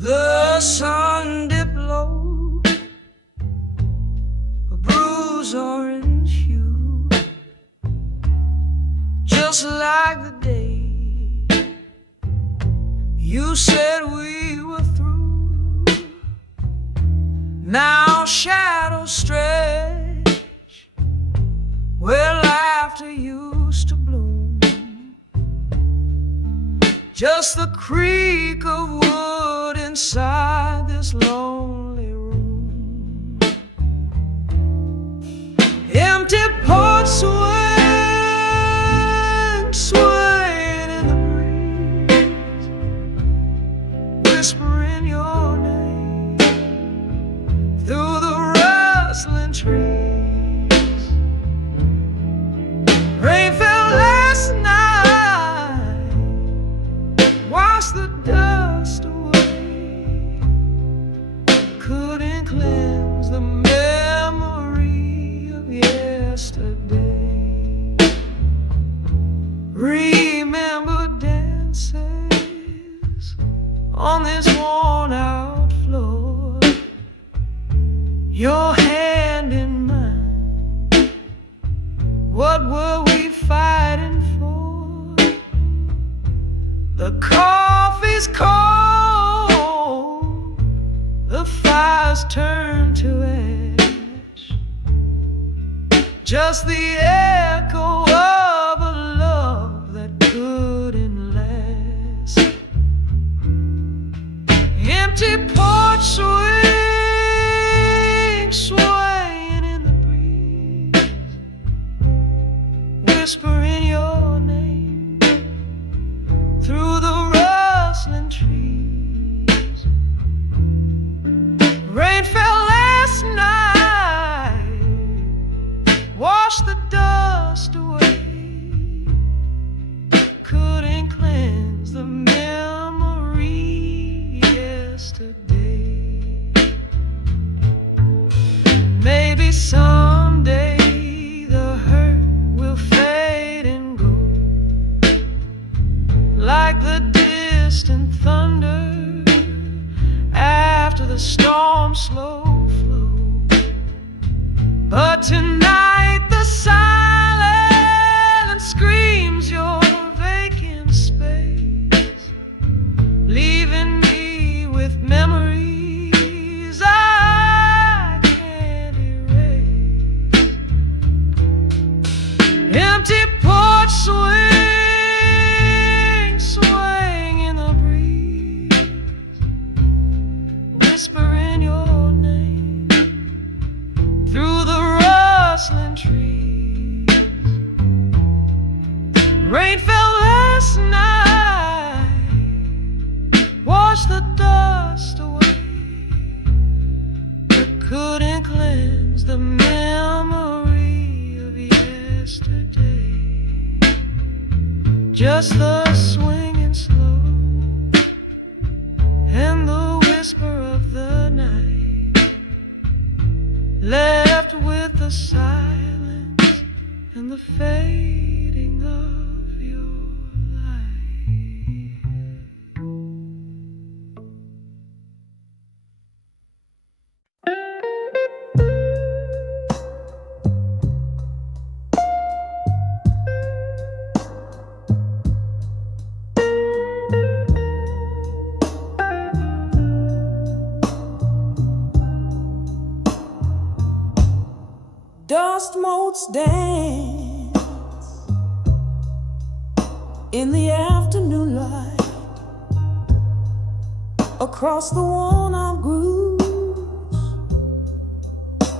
The sun dipped low, a bruised orange hue, just like the day you said we were through. Now shadows stretch where laughter used to bloom, just the creak of wood inside this lonely room. Empty porch swaying in the breeze, whispering your name through the rustling trees. Rain fell last night, washed the dust away, couldn't cleanse the memory of yesterday. Remember dances on this worn out floor, your hand in mine. What were we fighting for? The coffee's cold, the fire's turned to ash, just the echo of a love that couldn't last. Empty porch swaying in the breeze, whispering your name through the rustling trees. Rain fell last night, washed the dust away, couldn't cleanse the memory yesterday. Maybe someday the hurt will fade and go, like the distant thunder after the storm's slow flow. But tonight the silence screams your vacant space, leaving me with memories I can't erase. Empty porch swaying in the breeze, whispering your name through the rustling trees. Rain fell last night, washed the dust away, but couldn't cleanse the memory of yesterday. Just the swinging slow and the whisper of the night, left with the silence and the fading of your light. Dust motes dance in the afternoon light across the worn-out grooves,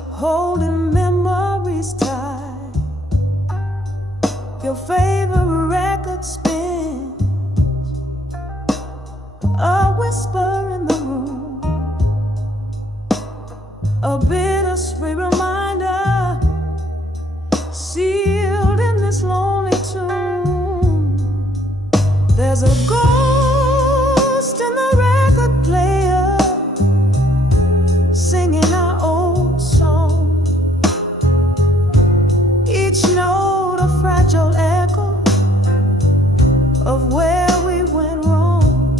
holding memories tight. Your favorite record spins, a whisper in the room, a bittersweet reminder sealed in this lonely tomb. There's a ghost in the record player, singing our old song, each note a fragile echo of where we went wrong.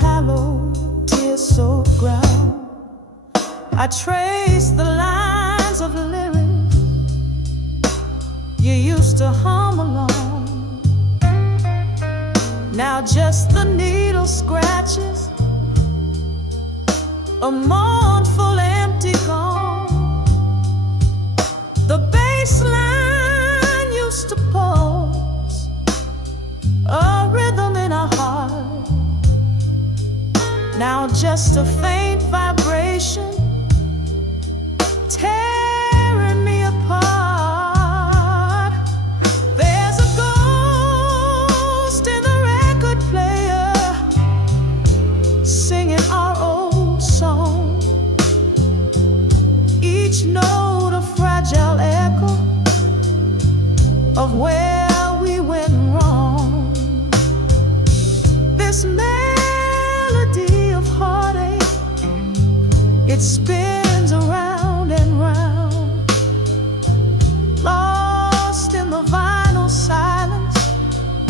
hallowed, tear-soaked ground. I trace the lines of lyrics you used to hum along. Now just the needle scratches a mournful empty gone. The bass line used to pulse, a rhythm in a heart. Now just a faint vibration tearing me apart. There's a ghost in the record player singing our old song. Each note a fragile echo of where we went wrong. This melody of heartache, it spins around and round, lost in the vinyl silence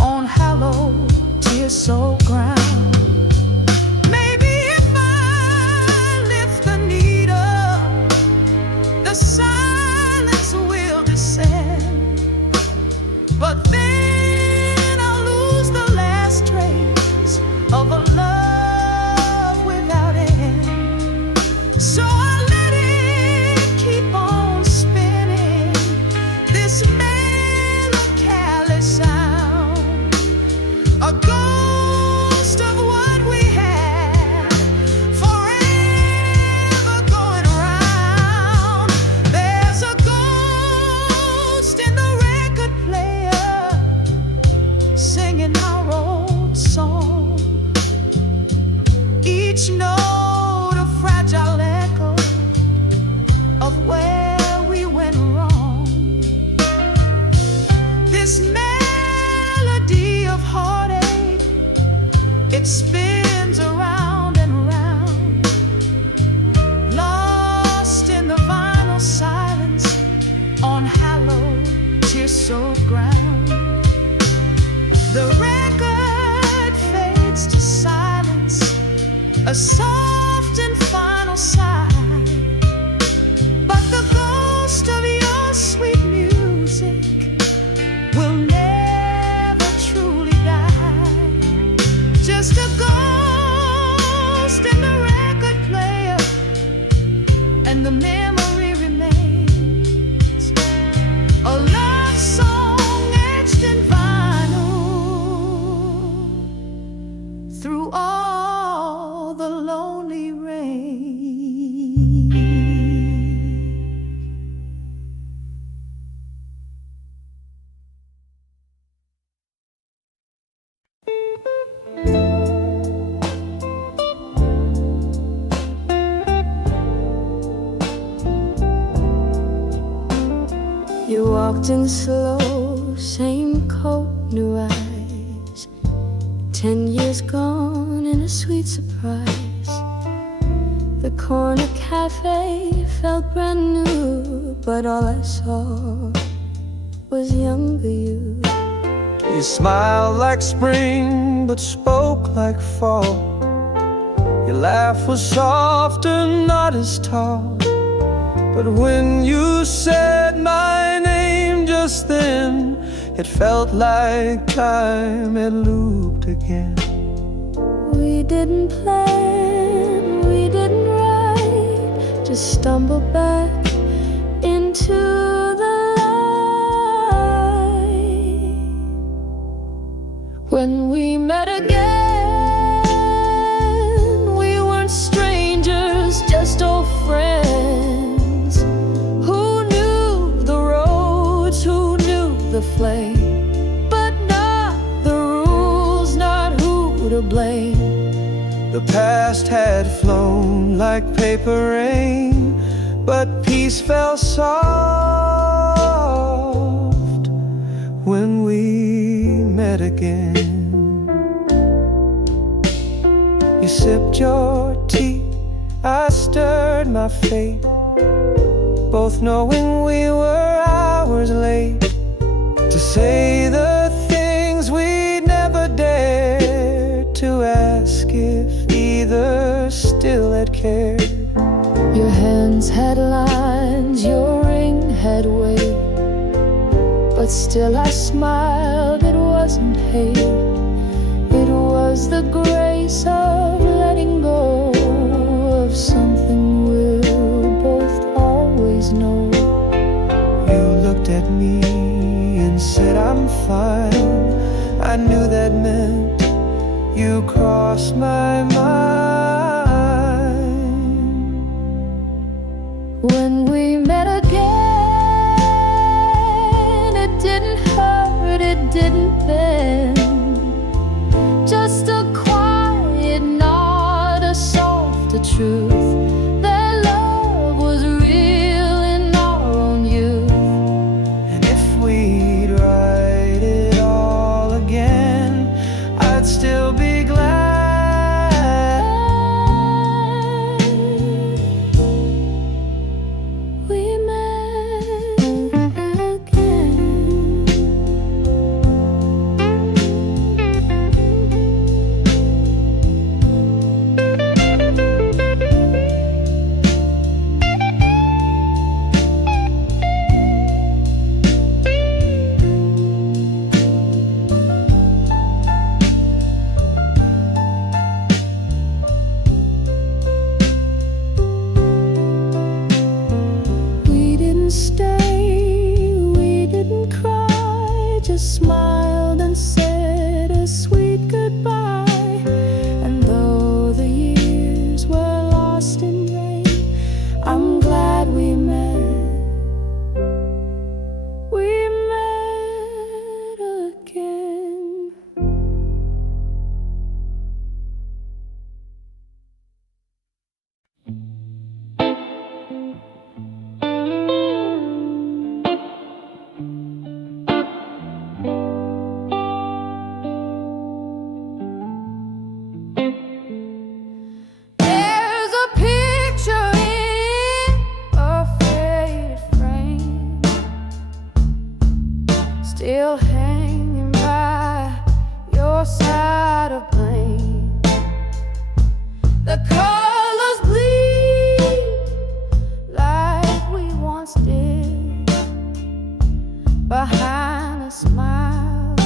on hallowed, tear-soaked ground. Maybe if I lift the needle, the silence will descend, but then I'll lose the last trace of a love without end. So I let it keep on spinning, this melancholy sound, a ghost of what we had, forever going round. There's a ghost in the record player singing our old song. Each note a fragile echo of where we went wrong. This melody of heartache, it spins around and round, lost in the vinyl silence on hallowed, tear-soaked ground. The record fades to silence, a soft and final sigh, but the ghost of your sweet music will never truly die. Just a ghost in the record player, and the memory remains a love song etched in vinyl through all the lonely rain. You walked in slow, same coat, new eyes. 10 years gone and a sweet surprise. The corner cafe felt brand new, but all I saw was younger you. You smiled like spring, but spoke like fall. Your laugh was softer, not as tall. But when you said my name just then, it felt like time had looped again. We didn't plan, we didn't write, just stumbled back into the light. When we met again, we weren't strangers, just old friends who knew the roads, who knew the flame, but not the rules, not who to blame. The past had flown like paper rain, but peace fell soft when we met again. You sipped your tea, I stirred my fate, both knowing we were hours late to say the things we'd never dared to ask if neither still had cared. Your hands had lines, your ring had weight, but still I smiled. It wasn't hate, it was the grace of letting go of something we'll both always know. You looked at me and said I'm fine. I knew that meant you crossed my mind. When we met again, it didn't hurt, it didn't bend. Just a quiet nod, a soft truth that love was real in our own youth. And if we'd write it all again, I'd still be glad. We met again. We didn't stay, we didn't cry, just smiled and said a sweet goodbye. And though the years were lost in rain, I'm glad we met. We met again. There's a picture in a faded frame, still hanging by your side of blame. The colors bleed like we once did. Behind a smile,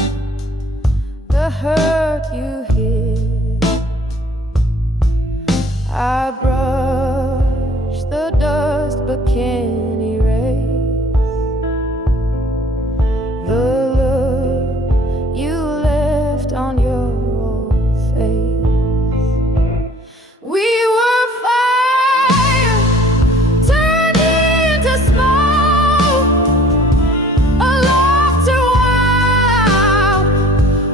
the hurt you hid. I brush the dust but can't erase the look you left on your old face. We were fire turned into smoke, a laughter wild,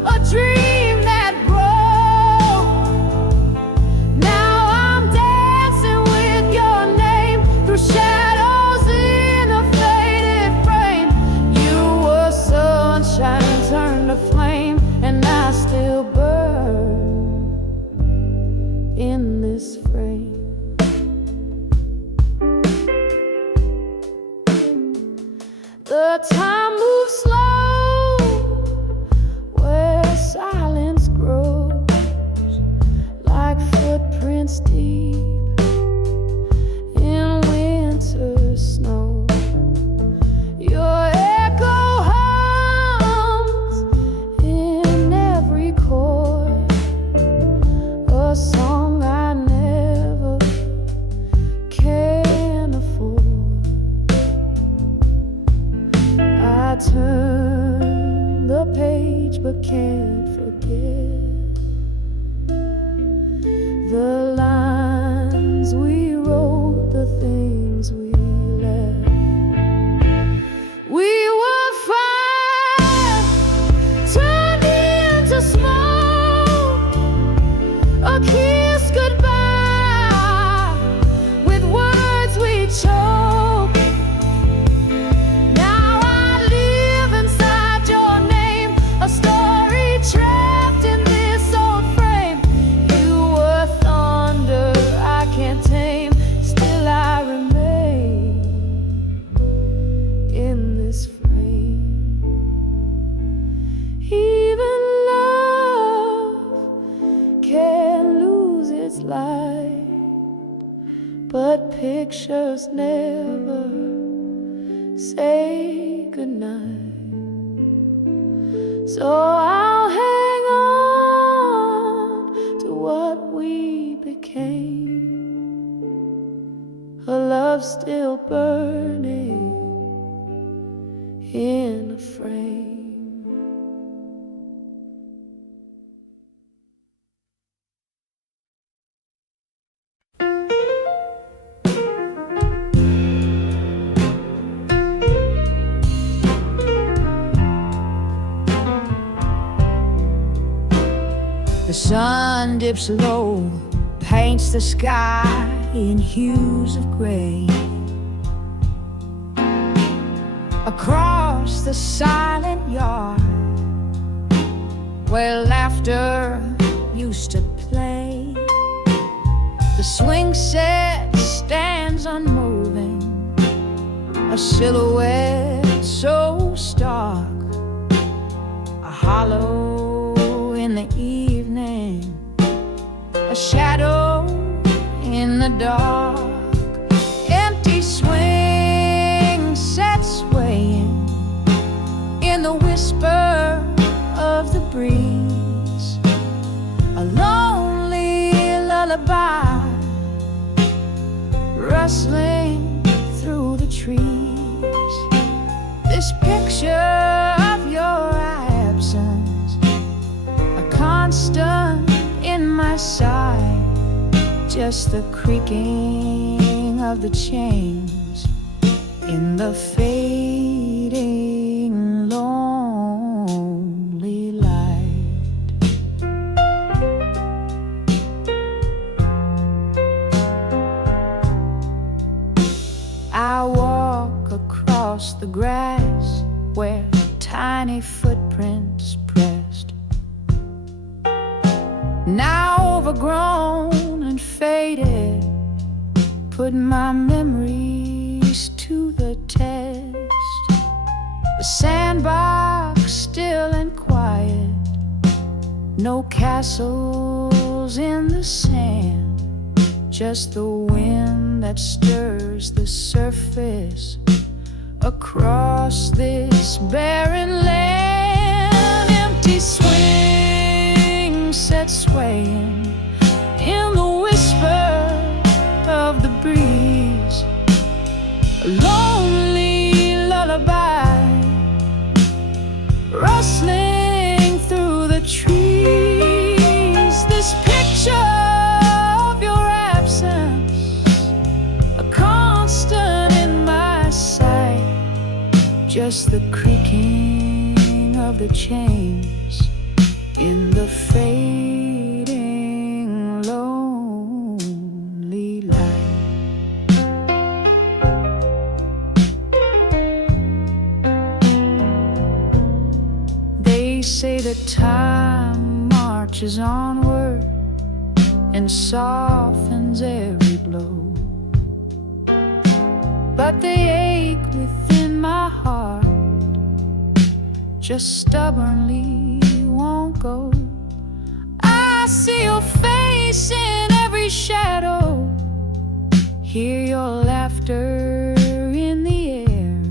a dream that broke. Now I'm dancing with your name through shadows in a faded frame. You were sunshine turned to flame, and I still burn in this frame. The time moves slow where silence grows like footprints deep in winter snow. Your echo hums in every chord, a song I never can afford. I turn the page but can't forget the line light, but pictures never say goodnight. So I'll hang on to what we became, a love still burning in a frame. The sun dips low, paints the sky in hues of gray. Across the silent yard where laughter used to play, the swing set stands unmoving, a silhouette so stark, a hollow in the evening, a shadow in the dark. Empty swing set swaying in the whisper of the breeze, a lonely lullaby rustling through the trees. This picture of your absence, a constant in my sight, just the creaking of the chains in the fading lonely light. I walk across the grass where tiny footprints pressed, now overgrown and faded, put my memories to the test. The sandbox still and quiet, no castles in the sand, just the wind that stirs the surface across this barren land. Empty swing set swaying in the whisper of the breeze, a lonely lullaby rustling through the trees. This picture of your absence, a constant in my sight, just the creaking of the chains in the fading lonely light. They say that time marches onward and softens every blow, but the ache within my heart just stubbornly won't go. I see your face in every shadow, hear your laughter in the air,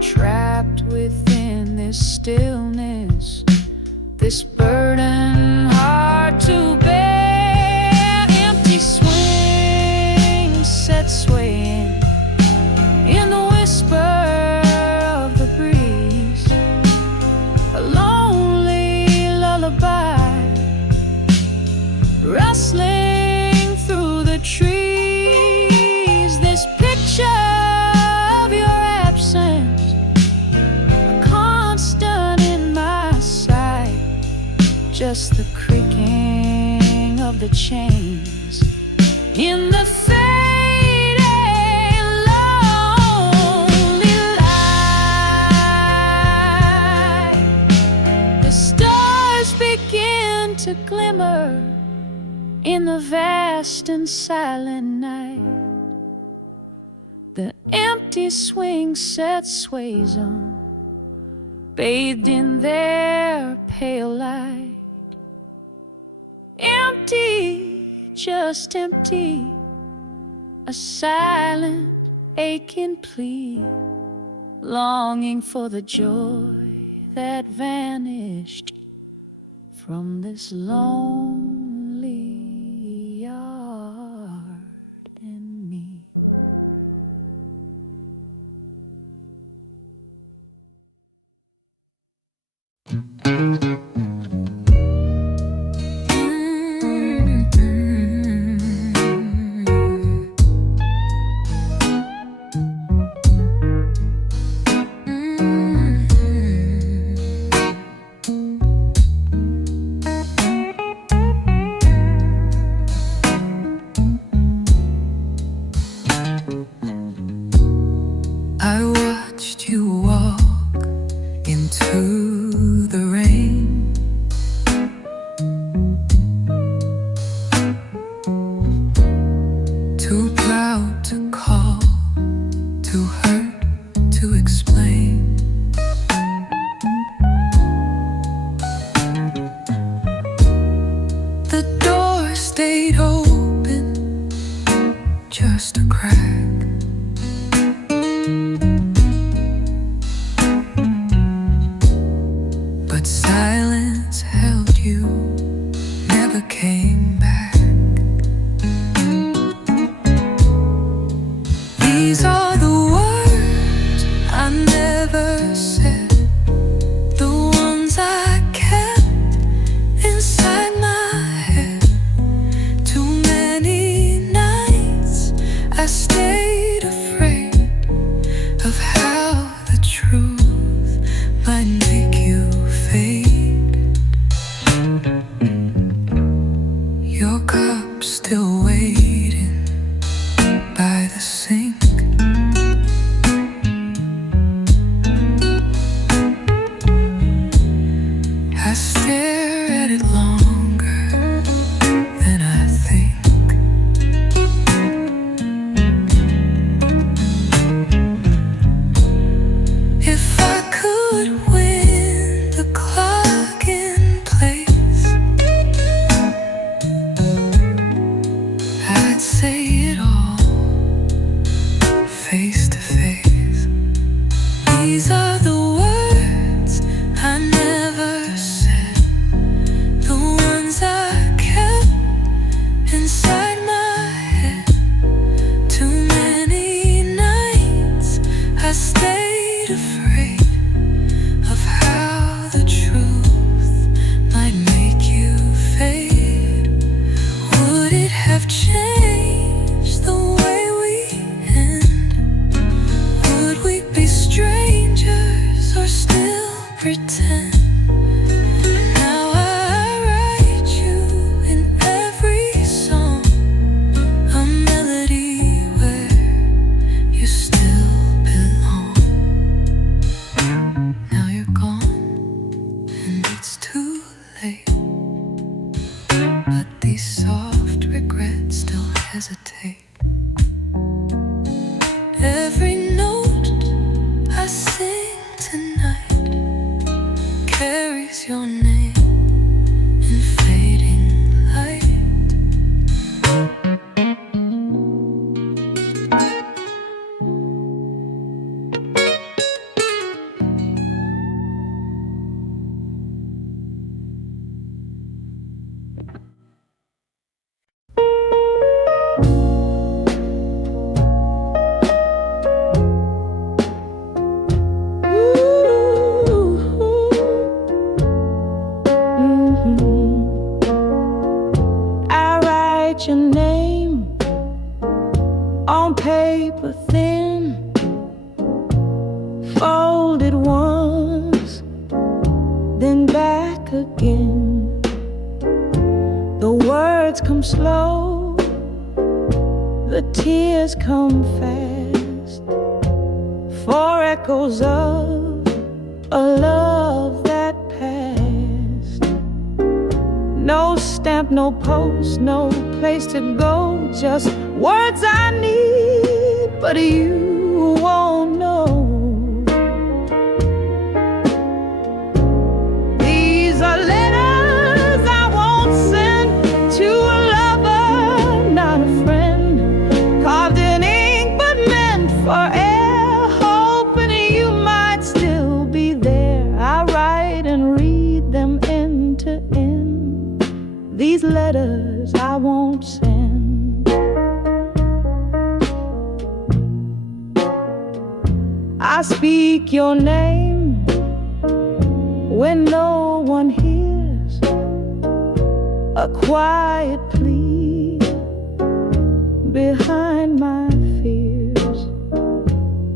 trapped within this stillness, this burden hard to bear. Empty swing set swaying in the whisper of the breeze, a lonely lullaby rustling through the trees. This picture of your absence, a constant in my sight, just the creaking of the chains in the fading lonely light. The stars begin to glimmer in the vast and silent night. The empty swing set sways on, bathed in their pale light. Empty just empty, a silent, aching plea, longing for the joy that vanished from this lonely yard and me. I watched you walk into the rain, too proud to call, too hurt to explain. The door stayed open, just a crack. But silence held you, never came back. These are the words I never said, the ones I kept inside my head. Too many nights I stayed afraid of how the truth might make you fade. Your cup still waiting by the sink. I stare at it longer than I think. If I could win the clock in place, I'd say it all face to face. These are the words I never said, the ones I kept inside my head. Too many nights I stayed afraid of how the truth might make you fade. Would it have changed the way we end? Would we be strangers or still pretend? Now I write you in every song, a melody where you still belong. Now you're gone and it's too late, but these soft regrets still hesitate. Every note I sing tonight carries your name in fading light. I write your name on paper thin, folded once, then back again. The words come slow, the tears come fast, for echoes of a love that passed. No stamp, no post, no place to go, just words I need, but you won't know. These are letters I won't send to a lover these letters I won't send. I speak your name when no one hears, a quiet plea behind my fears.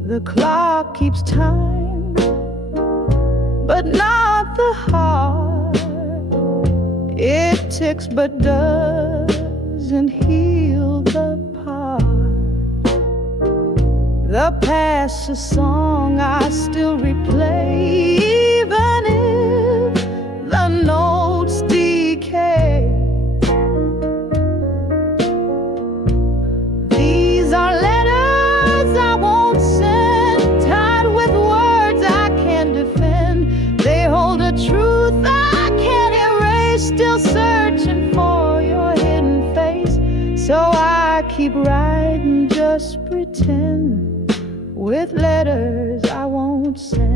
The clock keeps time, but not the heart. It ticks but doesn't heal the part. The past's a song I still replay, even if the notes decay. These are letters I won't send, tied with words I can't defend. They hold a truth I can't erase, still searching for your hidden face. So I keep writing, just pretend, with letters I won't send.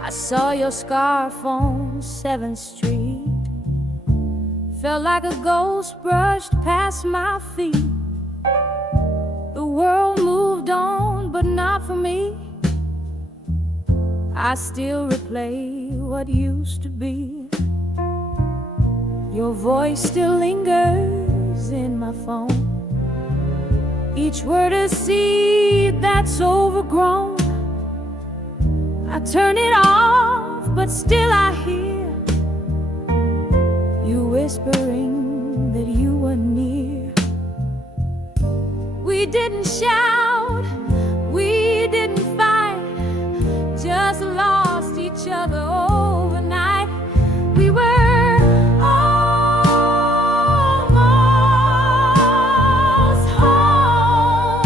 I saw your scarf on 7th Street. Felt like a ghost brushed past my feet. The world moved on, but not for me. I still replay what used to be. Your voice still lingers in my phone. Each word a seed that's overgrown. I turn it off, but still I hear you whispering that you were near. We didn't shout, we didn't fight, just lost each other overnight. We were almost home,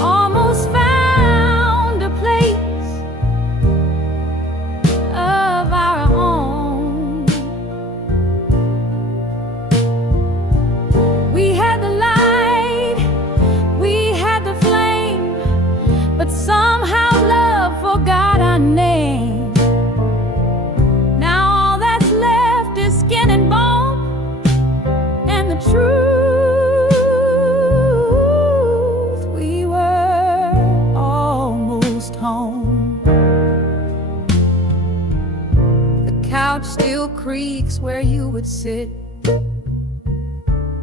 almost found a place of our own. We had the light, we had the flame, but somehow love forgot our name. Now all that's left is skin and bone, and the truth, we were almost home. The couch still creaks where you would sit.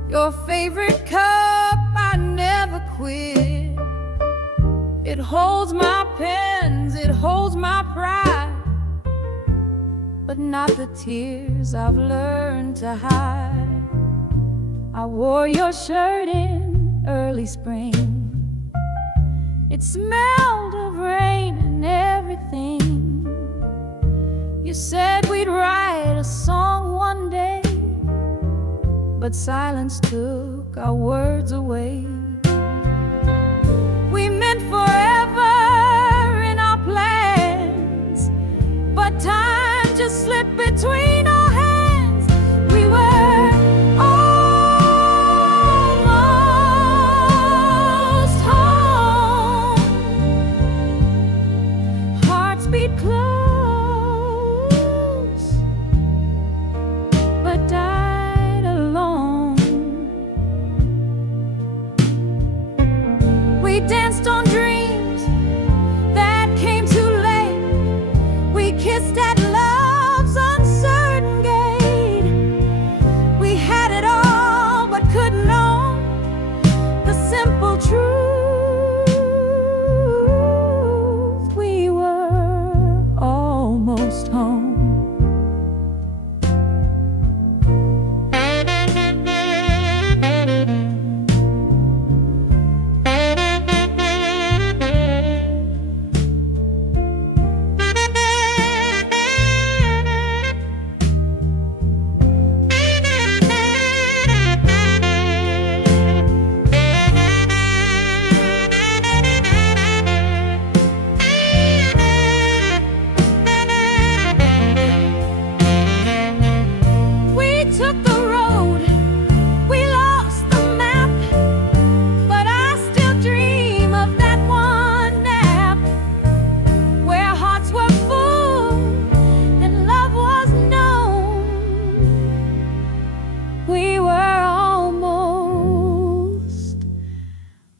Your favorite cup I never quit. It holds my pens, it holds my pride, but not the tears I've learned to hide. I wore your shirt in early spring. It smelled of rain and everything. You said we'd write a song one day, but silence took our words away. We meant forever in our plans, but time just slipped between our hands. We were almost We danced on dreams that came too late. We kissed at love's uncertain gate. We had it all but couldn't know the simple truth. We were almost home.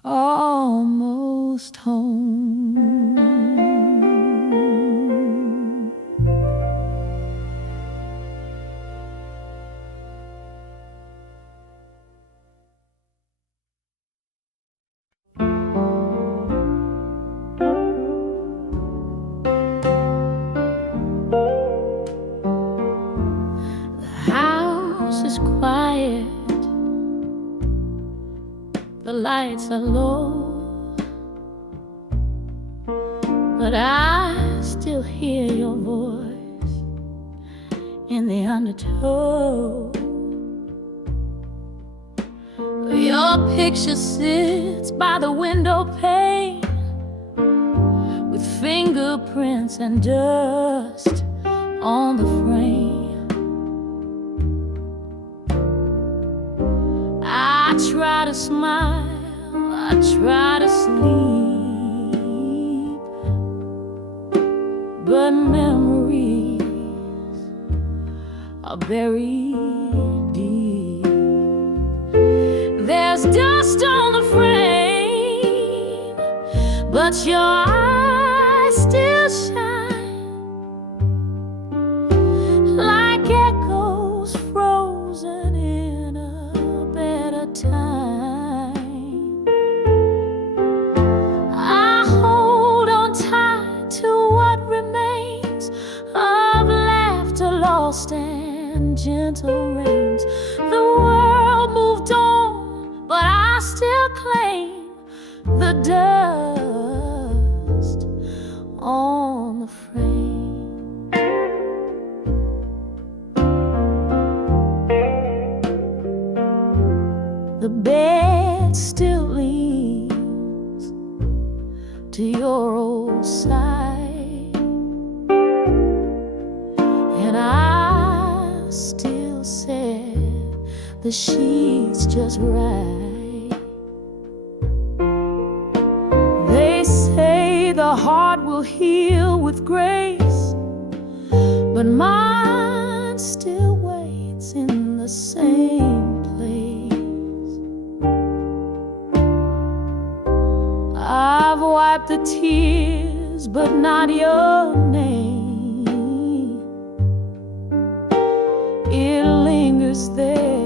Almost home. The house is quiet, the lights are low, but I still hear your voice in the undertow. Your picture sits by the window pane with fingerprints and dust on the frame. I try to smile, I try to sleep, but memories are buried deep. There's dust on the frame, but your eyes still shine like echoes frozen in a better time. I hold on tight to what remains of laughter lost and gentle rains. The world moved on, but I still claim the dust on the frame. The bed still leans to your old side, and I still said the sheets just right. They say the heart will heal with grace, but mine still waits in the same place. I've wiped the tears, but not your name. It lingers there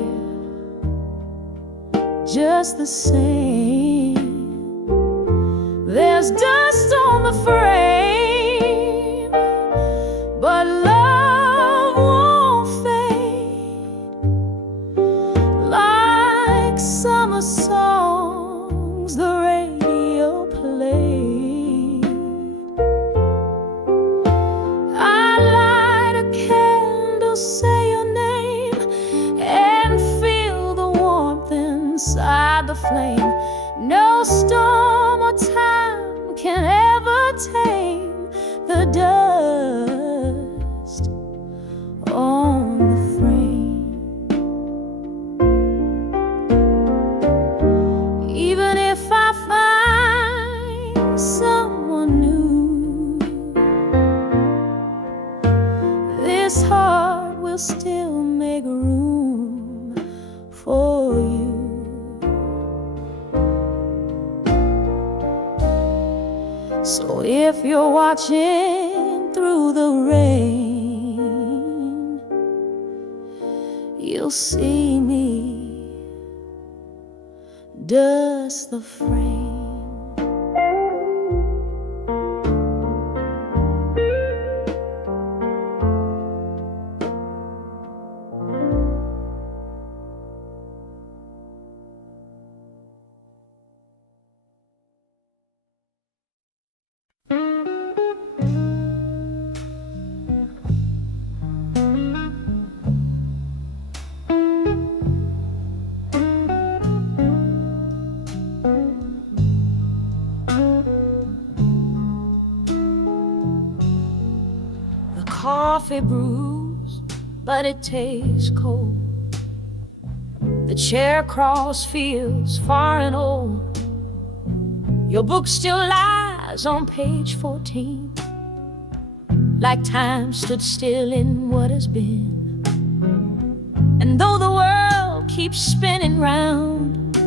just the same. There's dust on the frame, but love won't fade. Like summer songs the radio played, I light a candle, say your name, and feel the warmth inside the flame. No storm or time can ever tame the dust on the frame. Even if I find someone new, this heart will still make room for you. So if you're watching through the rain, you'll see me dust the frame. Coffee brews, but it tastes cold. The chair cross feels far and old. Your book still lies on page 14, like time stood still in what has been. And though the world keeps spinning round,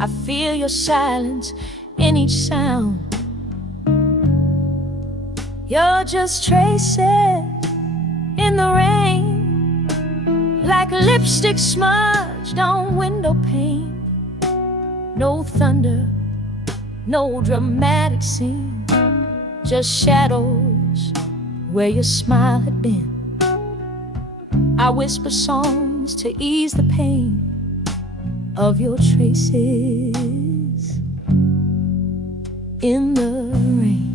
I feel your silence in each sound. You're just traces in the rain, like lipstick smudged on window pane. No thunder, no dramatic scene, just shadows where your smile had been. I whisper songs to ease the pain of your traces in the rain.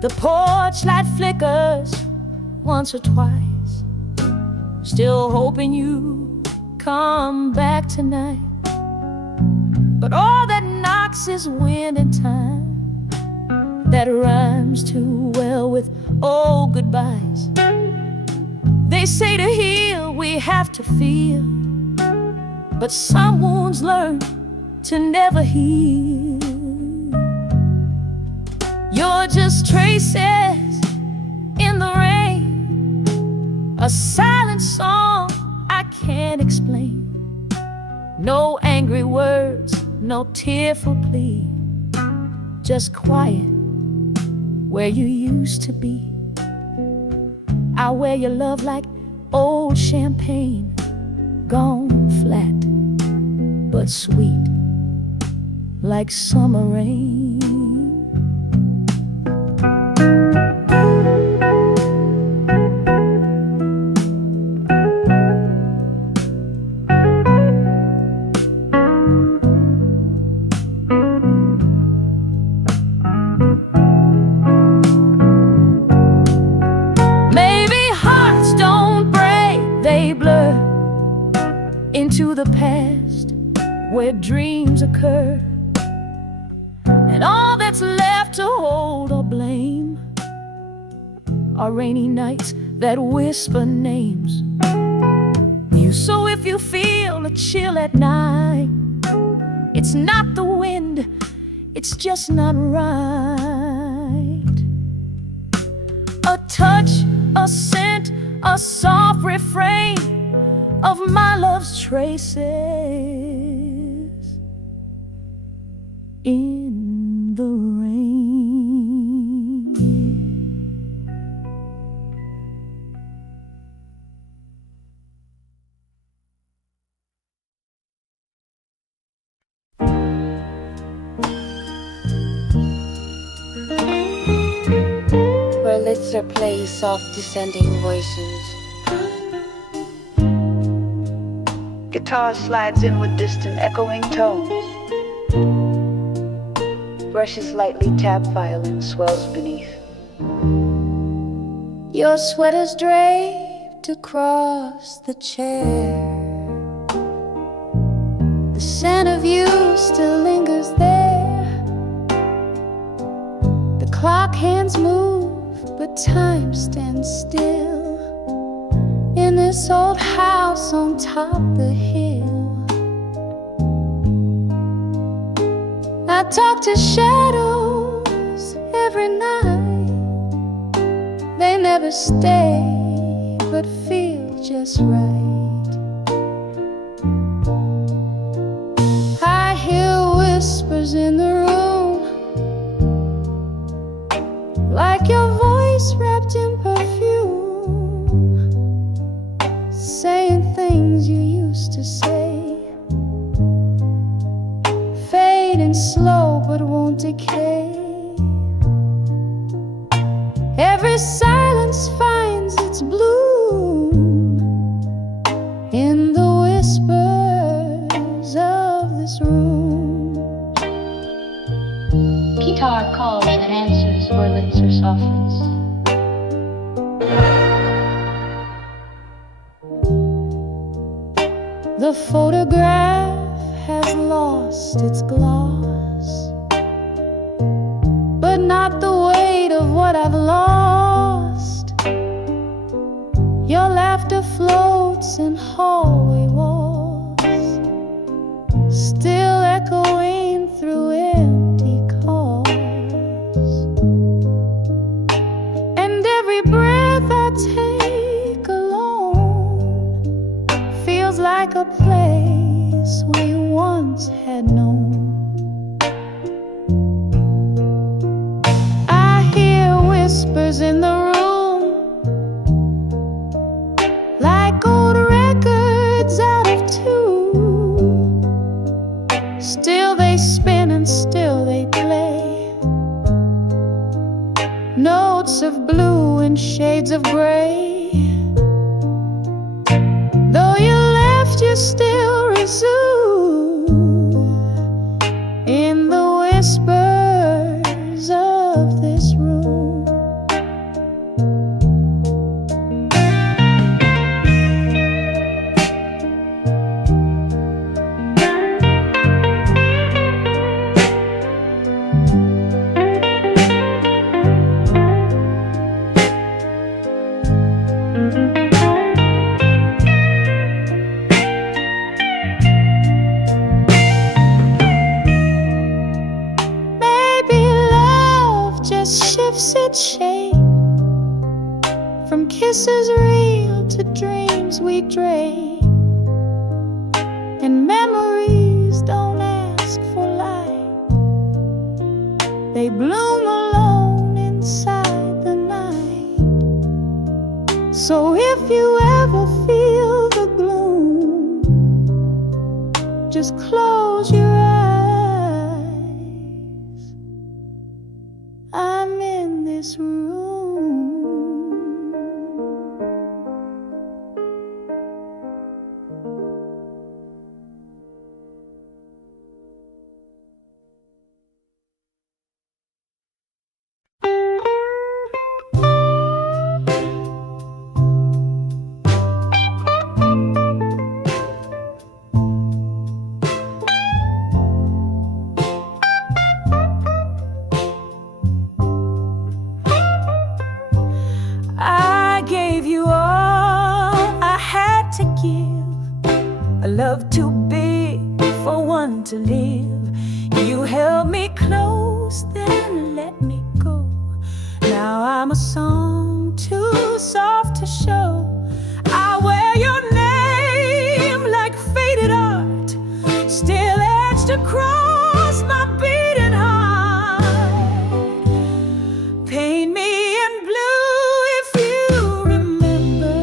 The porch light flickers once or twice, still hoping you come back tonight. But all that knocks is wind and time, that rhymes too well with old goodbyes. They say to heal we have to feel, but some wounds learn to never heal. You're just traces in the rain, a silent song I can't explain. No angry words, no tearful plea, just quiet where you used to be. I wear your love like old champagne, gone flat but sweet like summer rain. Into the past where dreams occur, and all that's left to hold or blame are rainy nights that whisper names. So if you feel a chill at night, it's not the wind, it's just not right. A touch, a scent, a soft refrain of my love's traces in the rain. Where litter plays soft descending voices, guitar slides in with distant echoing tones. Brushes lightly tap, violin swells beneath. Your sweater's draped across the chair. The scent of you still lingers there. The clock hands move, but time stands still in this old house on top the hill. I talk to shadows every night. They never stay, but feel just right. The photograph has lost its gloss, but not the weight of what I've lost. Your laughter floats in hallway walls, still echoing through empty cars. And every breath I take alone feels like a place we once had known. I hear whispers in the room, like old records out of tune. Still they spin and still they play, notes of blue and shades of gray. Though you left, you still resume in the whispers of this room. Shifts its shape from kisses real to dreams we drape, and memories don't ask for light. They bloom alone inside the night. So if you ever feel the gloom, just close your eyes. I'm in this room. A love too big for one to live. You held me close, then let me go. Now I'm a song too soft to show. I wear your name like faded art, still etched across my beating heart. Paint me in blue if you remember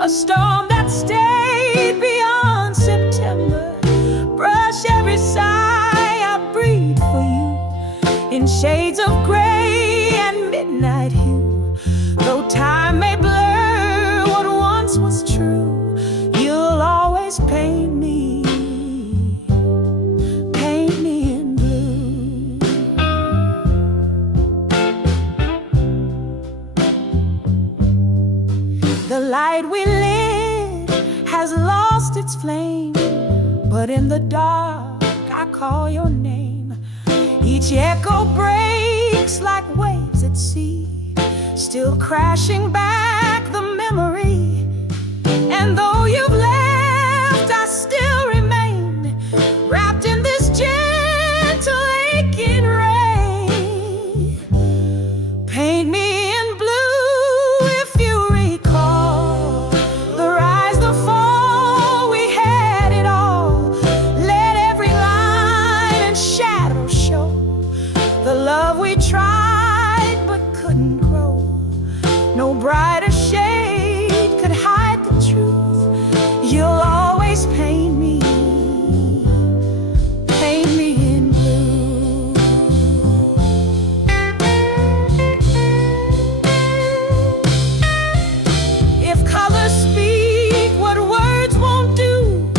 a storm that stayed beyond September. Brush every sigh I breathe for you in shades of gray and midnight hue. Though time may blur what once was true, you'll always paint me in blue. The light we lit has lost its flame, but in the dark I call your name. Each echo breaks like waves at sea, still crashing back the memory. And though you've left, I still remain wrapped in this gentle aching rain. Paint me in blue if you recall the rise, the fall, we had it all. Let every line and shadow show the love we tried but couldn't grow. No brighter shade could hide the truth. You'll always paint me in blue. If colors speak what words won't do,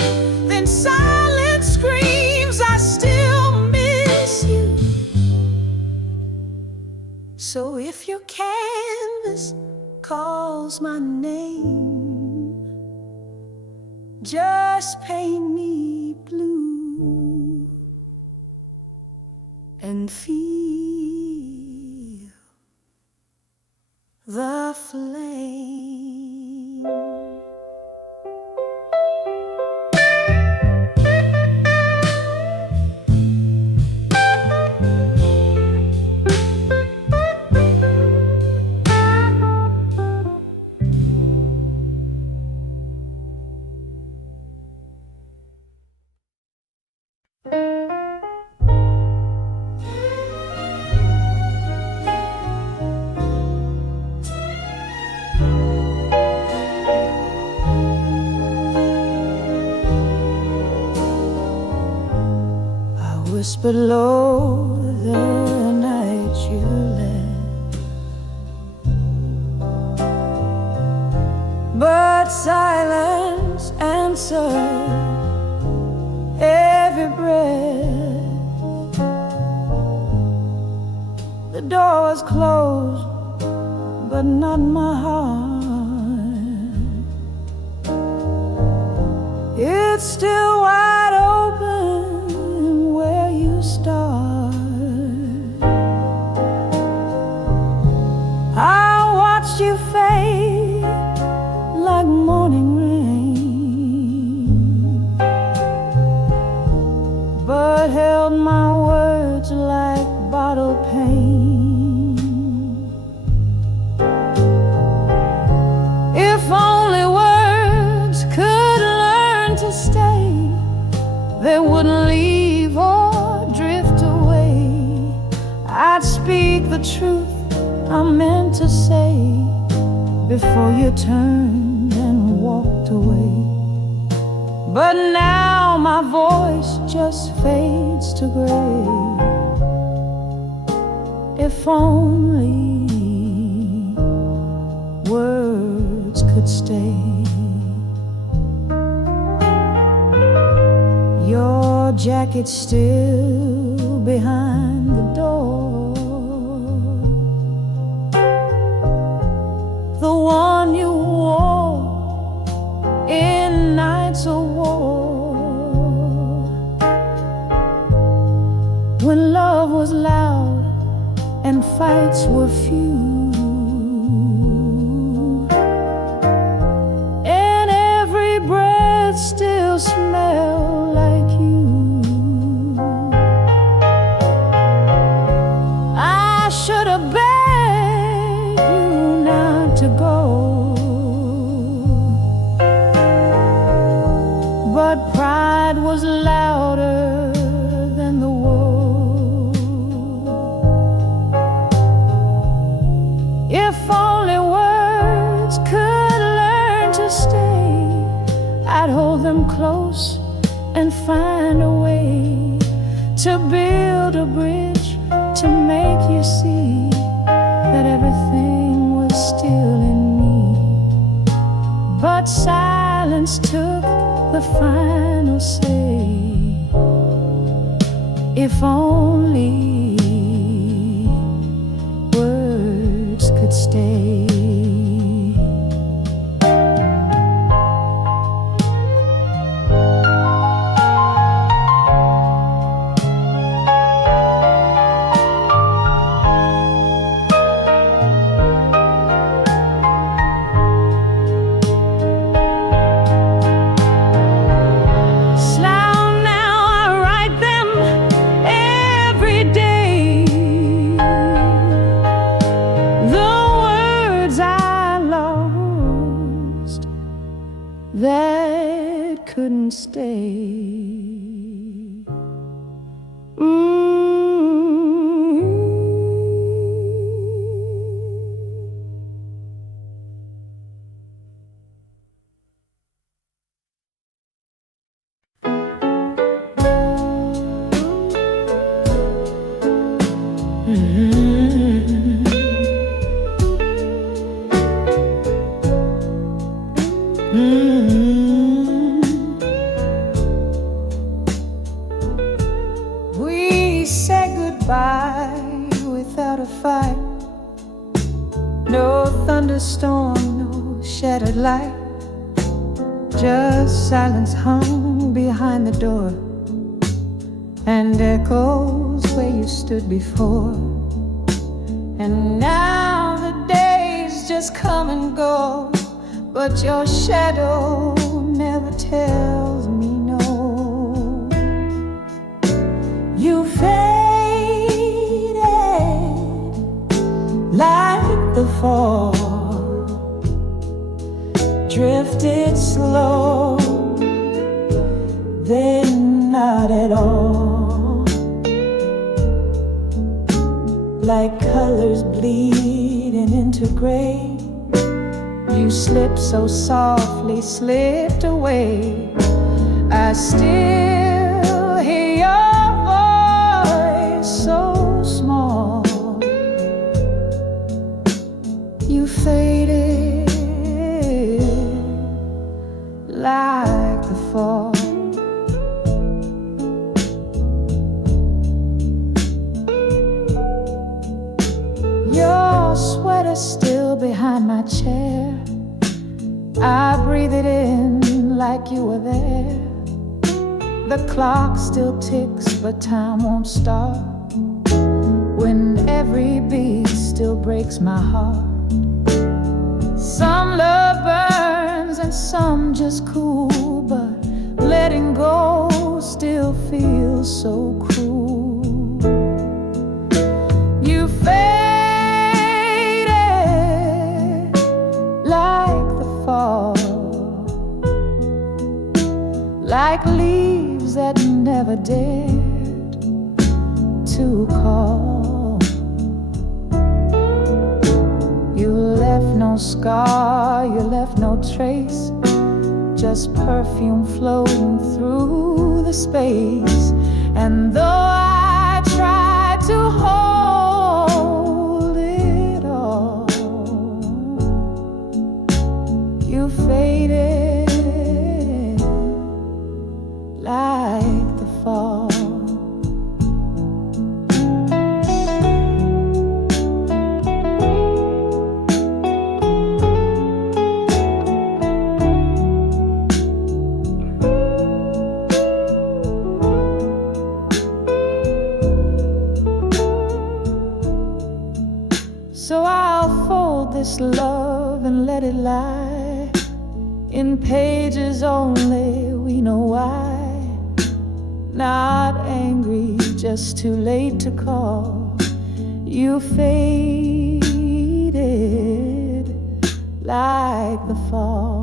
then silence screams I still miss you. So if your canvas calls my name, just paint me blue and feel the flame. Whispered low the night you left, but silence answered every breath. The door was closed, but not my heart. It's still wide open where you start. I watched you fade like morning rain, but held my words like bottled pain. If only words could learn to stay, they wouldn't leave or drift away. I'd speak the truth I meant to say before you turned and walked away. But now my voice just fades to gray. If only words could stay. Your jacket's still behind the door, the one you wore in nights of war, when love was loud and fights were few, and every breath still smelled like you. I should have begged you not to go, but pride was louder than the world. If only words could learn to stay, I'd hold them close and find a way to build a bridge to make you see that everything was still in me. But silence took the final say. If only words could stay. That couldn't stay. We said goodbye without a fight. No thunderstorm, no shattered light, just silence hung behind the door, and echoes where you stood before. And now the days just come and go, but your shadow never tells me no. You faded like the fall, drifted slow, then not at all. Like colors bleeding into gray, you slipped so softly, slipped away. I still hear your voice so small. You faded like the fall. Your sweater still behind my chair, I breathe it in like you were there. The clock still ticks, but time won't stop when every beat still breaks my heart. Some love burns and some just cool, but letting go still feels so cruel. You faded like the fall, like leaves that never dared to call. You left no scar, you left no trace, just perfume floating through the space. And though I tried to hold it all, you faded like the fall. So I'll fold this love and let it lie in pages only we know why. Not angry, just too late to call. You faded like the fall.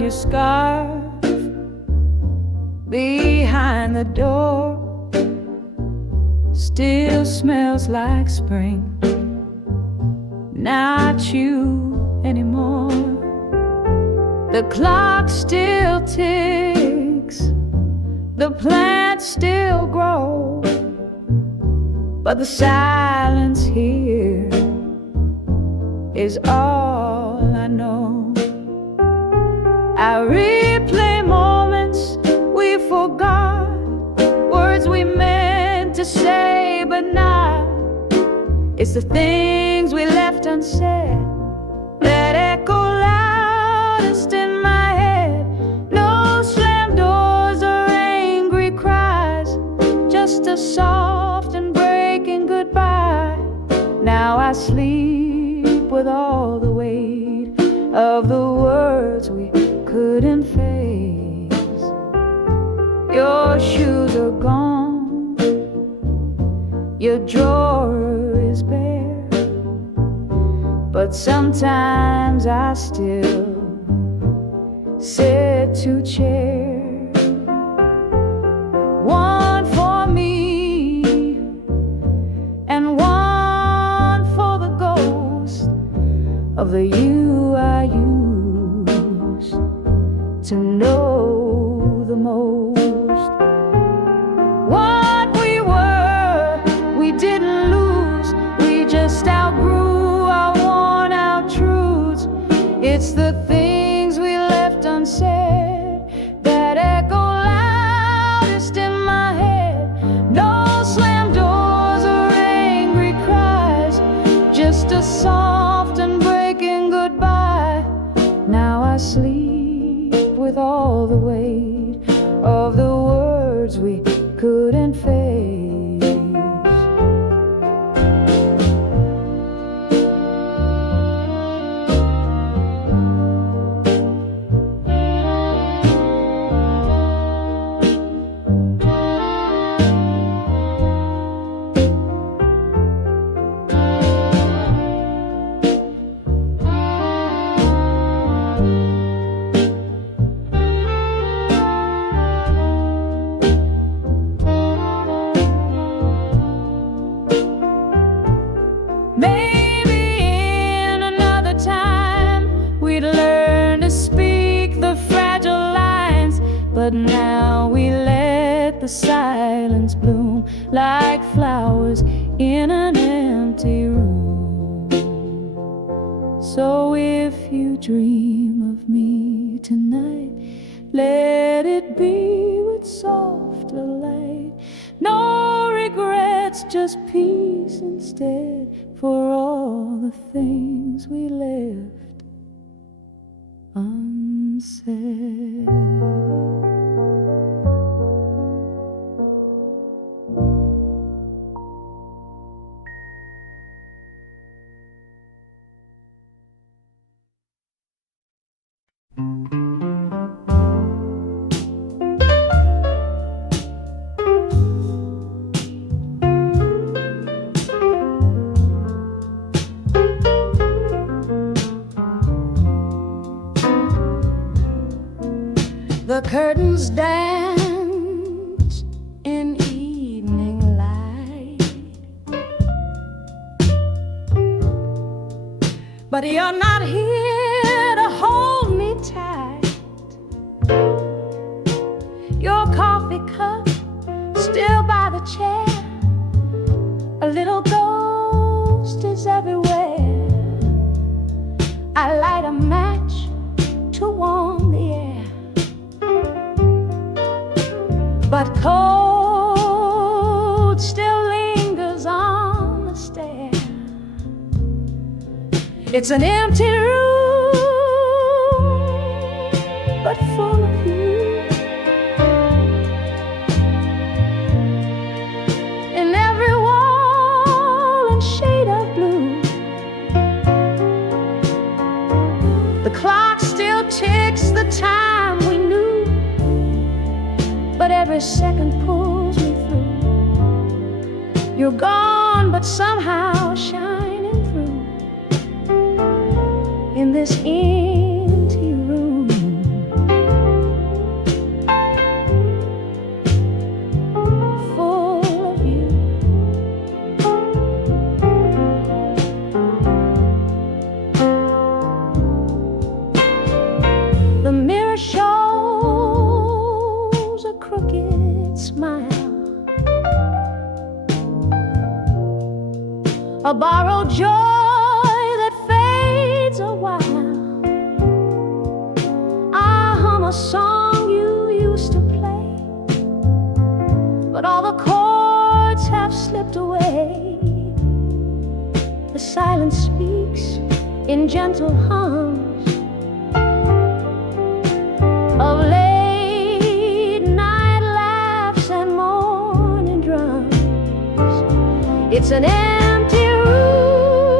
Your scarf behind the door still smells like spring. Not you anymore. The clock still ticks, the plants still grow, but the silence here is all I know. I replay moments we forgot, words we meant to say but not. It's the things we left unsaid that echo loudest in my head. No slammed doors or angry cries, just a soft and breaking goodbye. Now I sleep with all the weight of the words we couldn't face. Your shoes are gone, your drawer is bare, but sometimes I still sit to chair. One for me and one for the ghost of the you I used to know the most. What we were, we didn't like flowers in an empty room. So if you dream of me tonight, let it be with soft light. No regrets, just peace instead, for all the things we left unsaid. The curtains dance in evening light, but you're not here to hold me tight. Your coffee cup still by the chair, a little ghost is everywhere. I light a match to warm the air, but cold still lingers on the stair. It's an empty room, but full of you. In every wall and shade of blue, the clock still ticks the time we knew, but every second pulls me through. You're gone, but somehow shining through in this empty room. Full of you. The mirror shows a crooked smile, a borrowed joy that fades a while. I hum a song you used to play, but all the chords have slipped away. The silence speaks in gentle hums of late night laughs and morning drums. It's an empty room,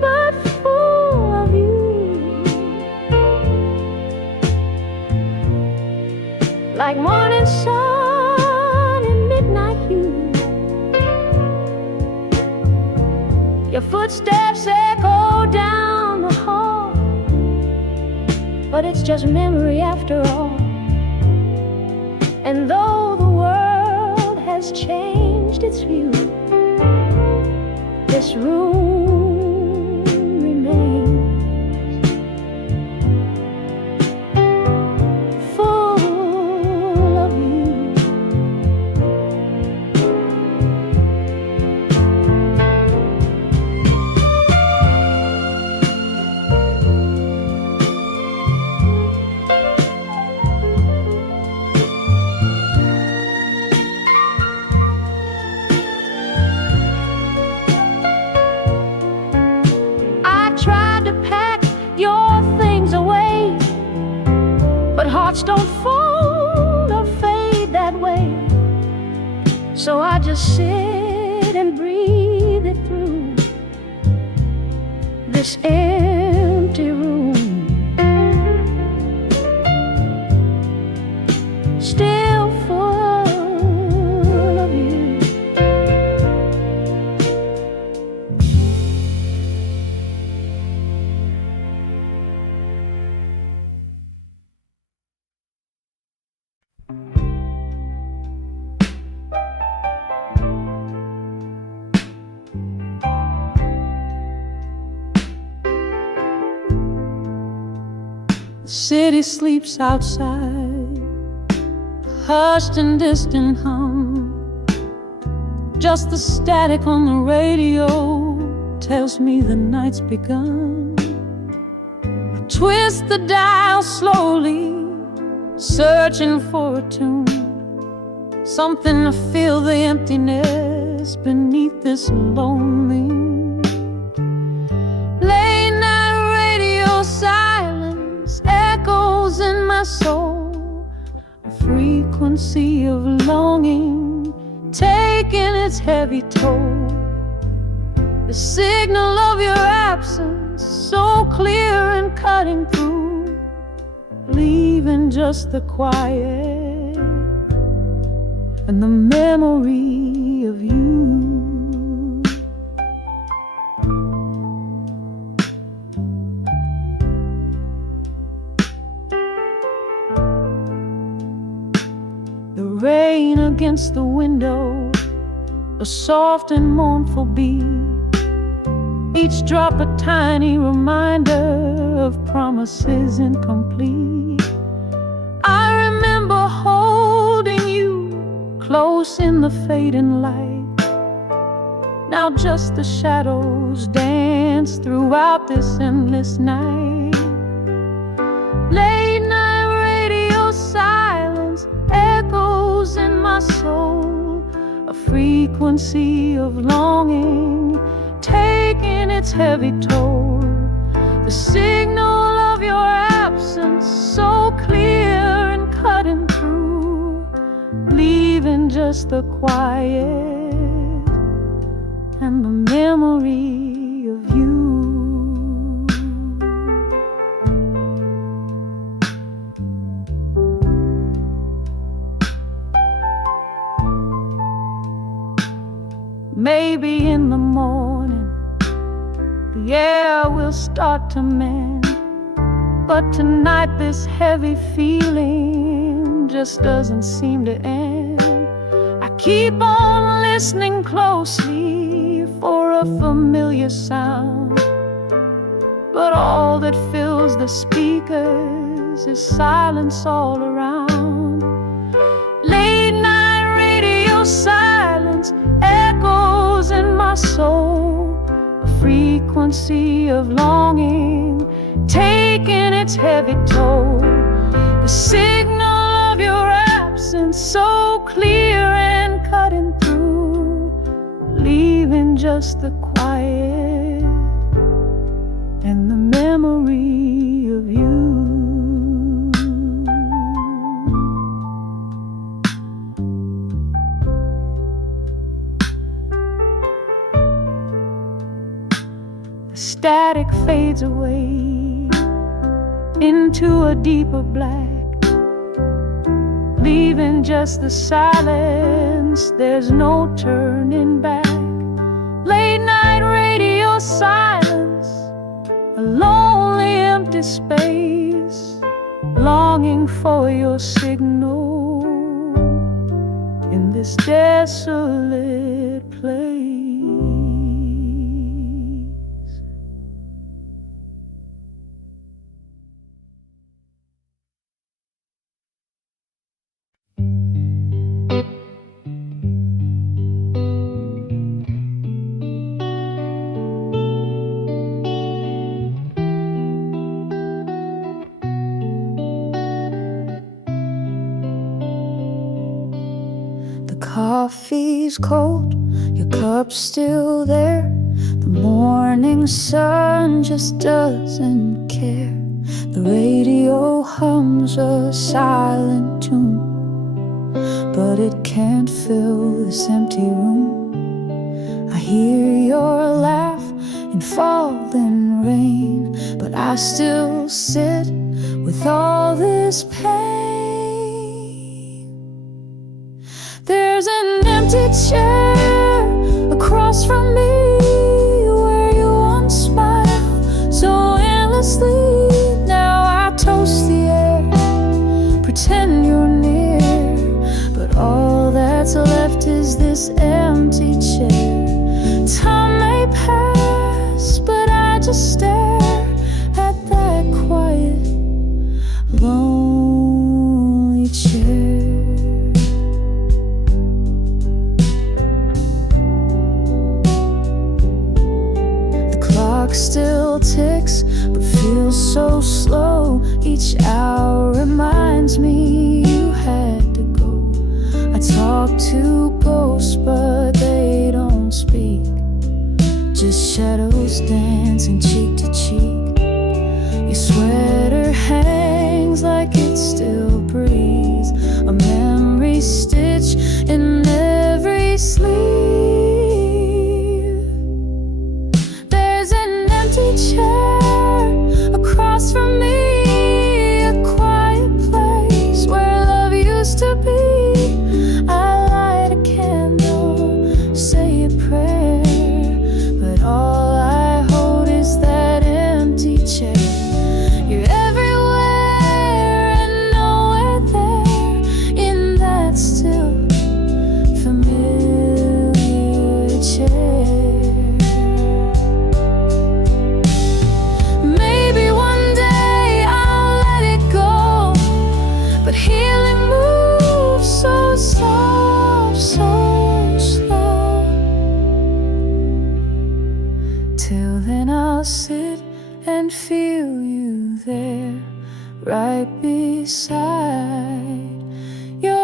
but full of you. Like morning sun in midnight hue, your footsteps echo down the hall, but it's just memory after all. And though the world has changed its view, this room remains full of you. Hearts don't fold or fade that way, so I just sit and breathe it through this empty room. Still full of you. The city sleeps outside, hushed and distant hum Just the static on the radio tells me the night's begun. I twist the dial slowly, searching for a tune, something to fill the emptiness beneath this lonely moon. Late night radio silence echoes in my soul, a frequency of longing taking its heavy toll. The signal of your absence so clear and cutting through, leaving just the quiet and the memory of you. The rain against the window, a soft and mournful beat, each drop a tiny reminder of promises incomplete. I remember holding you close in the fading light. Now just the shadows dance throughout this endless night. Late night radio silence echoes in my soul, a frequency of longing taking its heavy toll. The signal of your absence so clear and cutting through, leaving just the quiet and the memory of you. Maybe in the morning the air will start to mend, but tonight this heavy feeling just doesn't seem to end. I keep on listening closely for a familiar sound, but all that fills the speakers is silence all around. Late night radio silence echoes in my soul, a frequency of longing taking its heavy toll. The signal of your absence so clear and cutting through, leaving just the quiet and the memory of you. The static fades away into a deeper black, leaving just the silence. There's no turning back. Late night radio silence, a lonely empty space, longing for your signal in this desolate place. Coffee's cold, your cup's still there. The morning sun just doesn't care. The radio hums a silent tune, but it can't fill this empty room. I hear your laugh in falling rain, but I still sit with all this pain. There's an empty chair across from me, where you once smiled so endlessly. Now I toast the air, pretend you're near, but all that's left is this empty chair. Time may pass, but I just stare at that quiet, lonely chair. clock still ticks, but feels so slow. Each hour reminds me you had to go. I talk to ghosts, but they don't speak, just shadows dancing cheek to cheek. Your sweater hangs like it still breathes, a memory stitched in every sleeve. There's an empty chair across from me, a quiet place where love used to be. I light a candle, say a prayer, but all I hold is that empty chair. You're everywhere and nowhere there in that still familiar chair. Maybe one day I'll let it go, but healing moves so soft, so slow. Till then I'll sit and feel you there, right beside your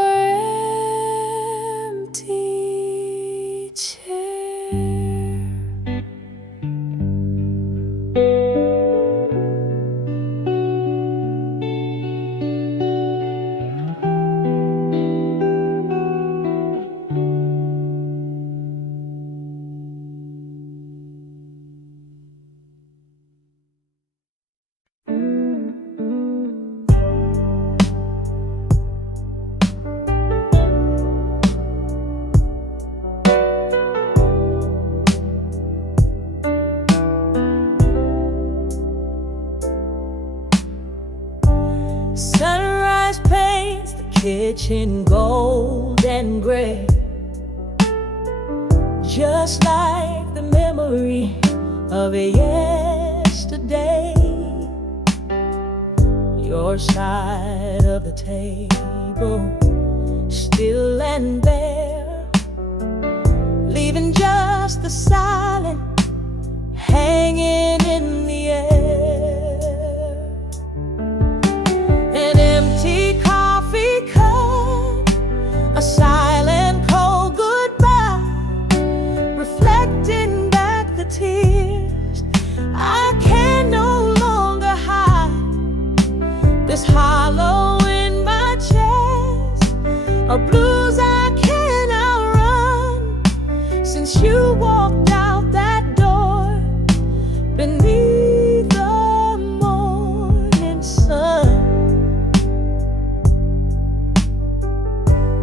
empty chair. Sunrise paints the kitchen gold and gray, just like the memory of yesterday. Your side of the table, still and bare, leaving just the silence hanging in the air. An empty coffee cup, a silent cold goodbye, reflecting back the tears I can no longer hide. This hollow in my chest, a blues I can't outrun, since you walked out that door beneath the morning sun.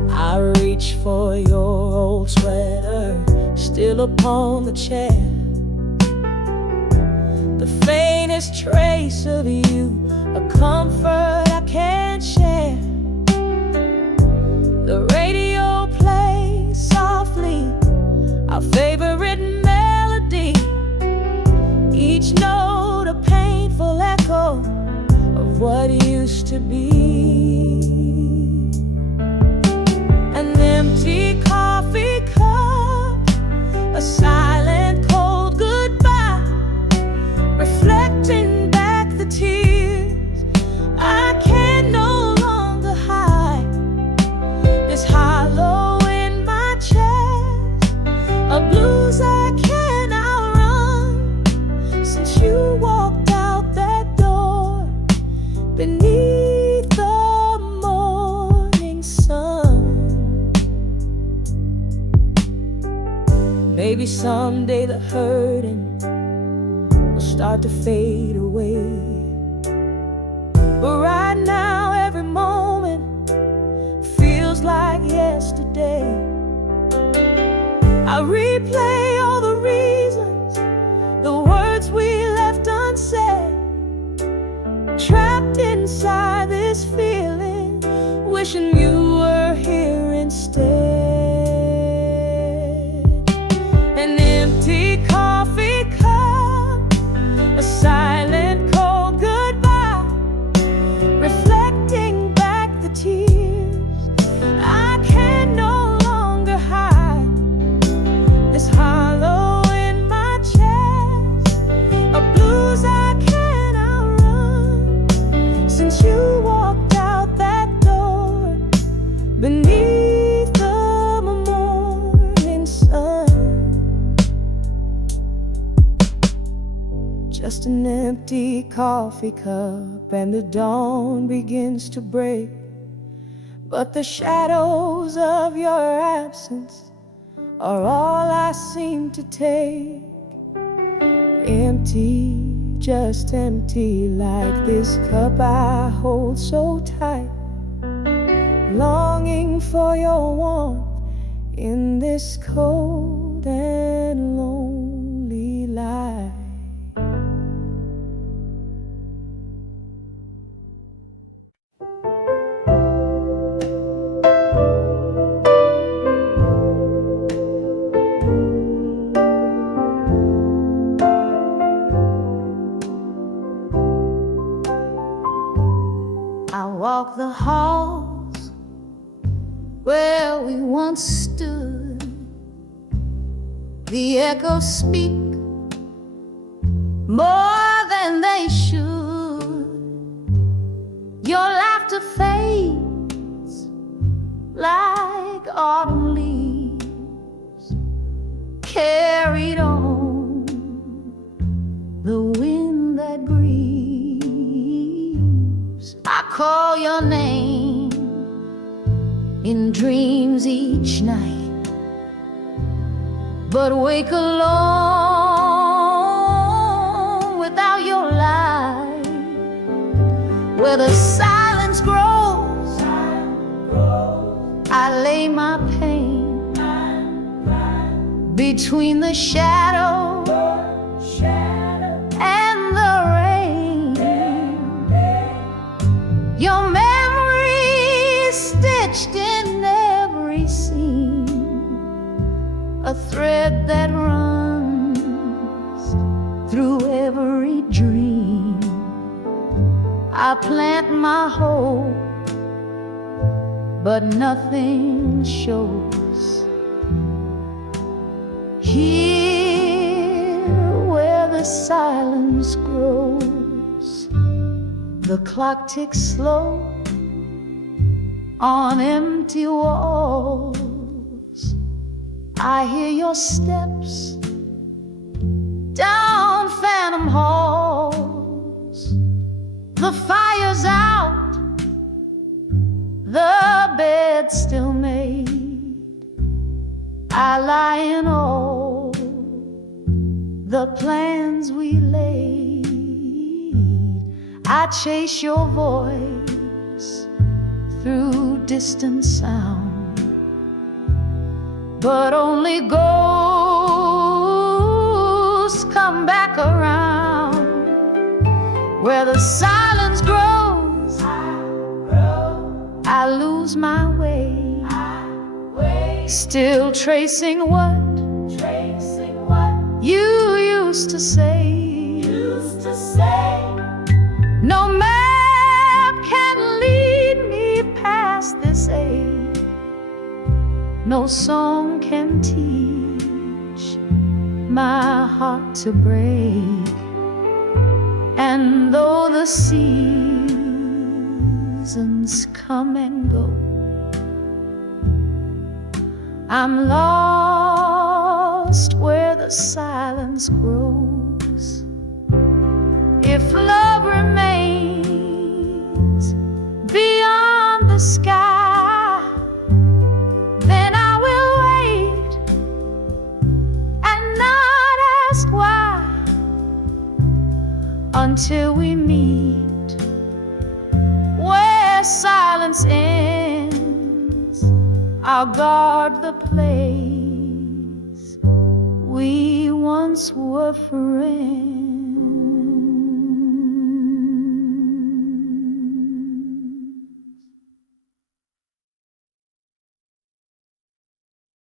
I reach for your old sweater, still upon the chair, the faintest trace of you, a comfort I can't share. The radio plays softly our favorite melody, each note a painful echo of what used to be. An empty coffee cup, a silent cold goodbye, reflecting back the tears I can no longer hide. This hollow in my chest, a blues I can't outrun, since you walked out that door beneath the morning sun. Maybe someday the hurting will start to fade away, but right now every moment feels like yesterday. I replay all the reasons, the words we left unsaid, trapped inside this feeling, wishing you were here instead. An empty coffee cup, a silent cold goodbye, reflecting back the tears I can no longer hide. This hollow in my chest, a just an empty coffee cup, and the dawn begins to break. But the shadows of your absence are all I seem to take. Empty, just empty, like this cup I hold so tight, longing for your warmth in this cold and lonely life. I walk the halls where we once stood. The echoes speak more than they should. Your laughter fades like autumn leaves, carried on the wind that grieves. I call your name in dreams each night, but wake alone without your light. Where the silence grows, I lay my pain between the shadow and the rain. Your memory stitched in every seam, a thread that runs through every dream. I plant my hope, but nothing shows. Here where the silence grows, the clock ticks slow on empty walls. I hear your steps down phantom halls. The fire's out, the bed's still made. I lie in all the plans we laid. I chase your voice through distant sound, but only ghosts come back around. Where the silence grows, I lose my way, still tracing what you used to say. No map can lead me past this age, no song can teach my heart to break. And though the seasons come and go, I'm lost where the silence grows. If love remains beyond the sky, then I will wait and not ask why, until we meet where silence ends. I'll guard the place we once were friends.